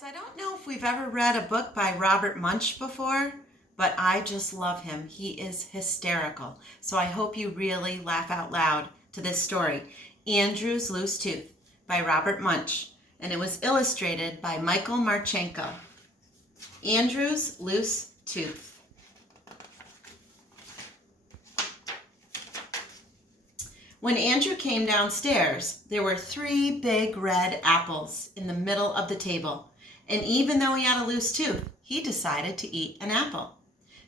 Guys, I don't know if we've ever read a book by Robert Munsch before, but I just love him. He is hysterical. So I hope you really laugh out loud to this story. Andrew's Loose Tooth by Robert Munsch. And it was illustrated by Michael Marchenko. Andrew's Loose Tooth. When Andrew came downstairs, there were 3 big red apples in the middle of the table. And even though he had a loose tooth, he decided to eat an apple.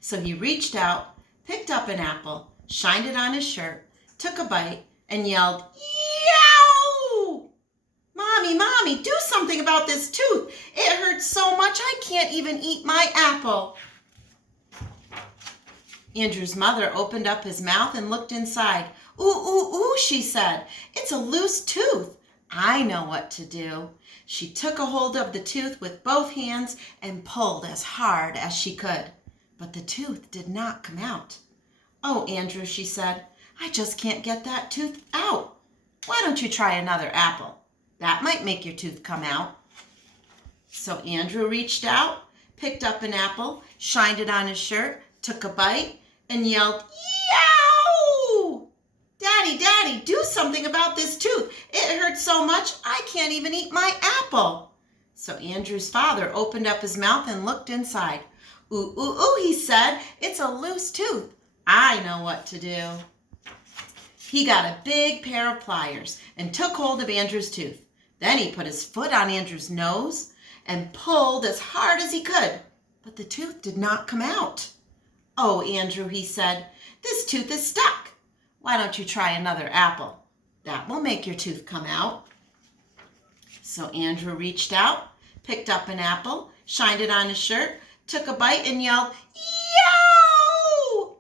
So he reached out, picked up an apple, shined it on his shirt, took a bite, and yelled, "Yow! Mommy, Mommy, do something about this tooth. It hurts so much I can't even eat my apple." Andrew's mother opened up his mouth and looked inside. "Ooh, ooh, ooh," she said. "It's a loose tooth. I know what to do." She took a hold of the tooth with both hands and pulled as hard as she could. But the tooth did not come out. "Oh, Andrew," she said, "I just can't get that tooth out. Why don't you try another apple? That might make your tooth come out." So Andrew reached out, picked up an apple, shined it on his shirt, took a bite, and yelled, "Yow! Daddy, Daddy, do something about this tooth. It hurts so much I can't even eat my apple." So Andrew's father opened up his mouth and looked inside. "Ooh, ooh, ooh," he said, "it's a loose tooth. I know what to do." He got a big pair of pliers and took hold of Andrew's tooth. Then he put his foot on Andrew's nose and pulled as hard as he could, but the tooth did not come out. "Oh, Andrew," he said, "this tooth is stuck. Why don't you try another apple? That will make your tooth come out." So Andrew reached out, picked up an apple, shined it on his shirt, took a bite, and yelled, "Yow!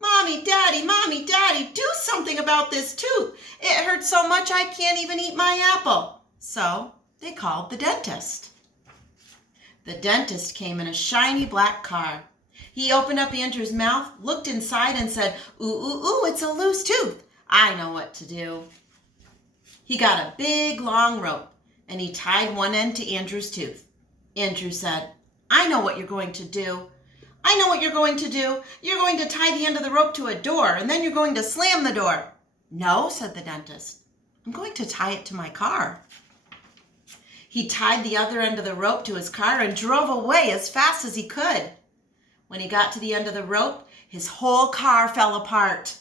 Mommy, Daddy, do something about this tooth. It hurts so much I can't even eat my apple." So they called the dentist. The dentist came in a shiny black car. He opened up Andrew's mouth, looked inside, and said, "Ooh, ooh, ooh, it's a loose tooth. I know what to do." He got a big, long rope, and he tied one end to Andrew's tooth. Andrew said, "I know what you're going to do. I know what you're going to do. You're going to tie the end of the rope to a door, and then you're going to slam the door." "No," said the dentist. "I'm going to tie it to my car." He tied the other end of the rope to his car and drove away as fast as he could. When he got to the end of the rope, his whole car fell apart.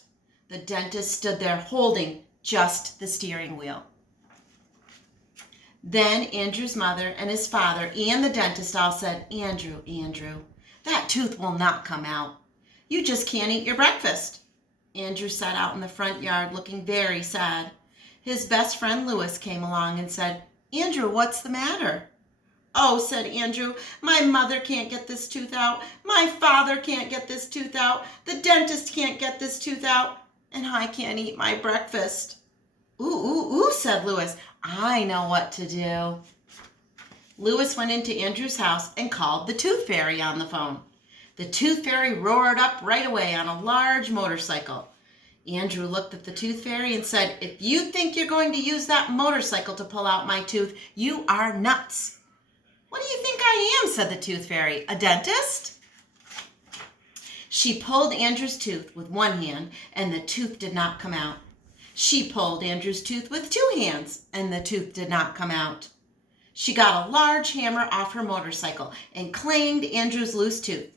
The dentist stood there holding just the steering wheel. Then Andrew's mother and his father and the dentist all said, "Andrew, Andrew, that tooth will not come out. You just can't eat your breakfast." Andrew sat out in the front yard looking very sad. His best friend Louis came along and said, "Andrew, what's the matter?" "Oh," said Andrew, "my mother can't get this tooth out. My father can't get this tooth out. The dentist can't get this tooth out. And I can't eat my breakfast." "Ooh, ooh, ooh," said Louis. "I know what to do." Louis went into Andrew's house and called the Tooth Fairy on the phone. The Tooth Fairy roared up right away on a large motorcycle. Andrew looked at the Tooth Fairy and said, "If you think you're going to use that motorcycle to pull out my tooth, you are nuts." "What do you think I am?" said the Tooth Fairy. "A dentist?" She pulled Andrew's tooth with one hand, and the tooth did not come out. She pulled Andrew's tooth with 2 hands, and the tooth did not come out. She got a large hammer off her motorcycle and clanged Andrew's loose tooth.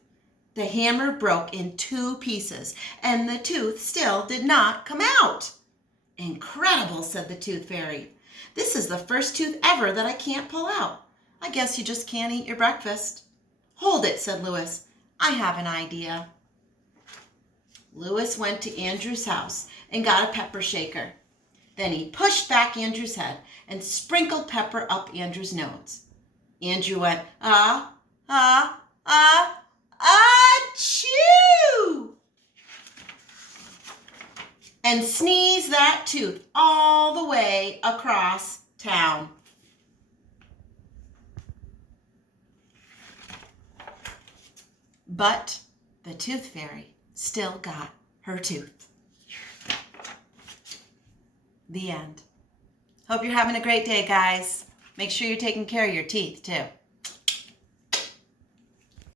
The hammer broke in 2 pieces, and the tooth still did not come out. "Incredible," said the Tooth Fairy. "This is the first tooth ever that I can't pull out. I guess you just can't eat your breakfast." "Hold it," said Louis. "I have an idea." Louis went to Andrew's house and got a pepper shaker. Then he pushed back Andrew's head and sprinkled pepper up Andrew's nose. Andrew went, "Ah, ah, ah, achoo!" and sneezed that tooth all the way across town. But the Tooth Fairy still got her tooth. The end. Hope you're having a great day, guys. Make sure you're taking care of your teeth, too.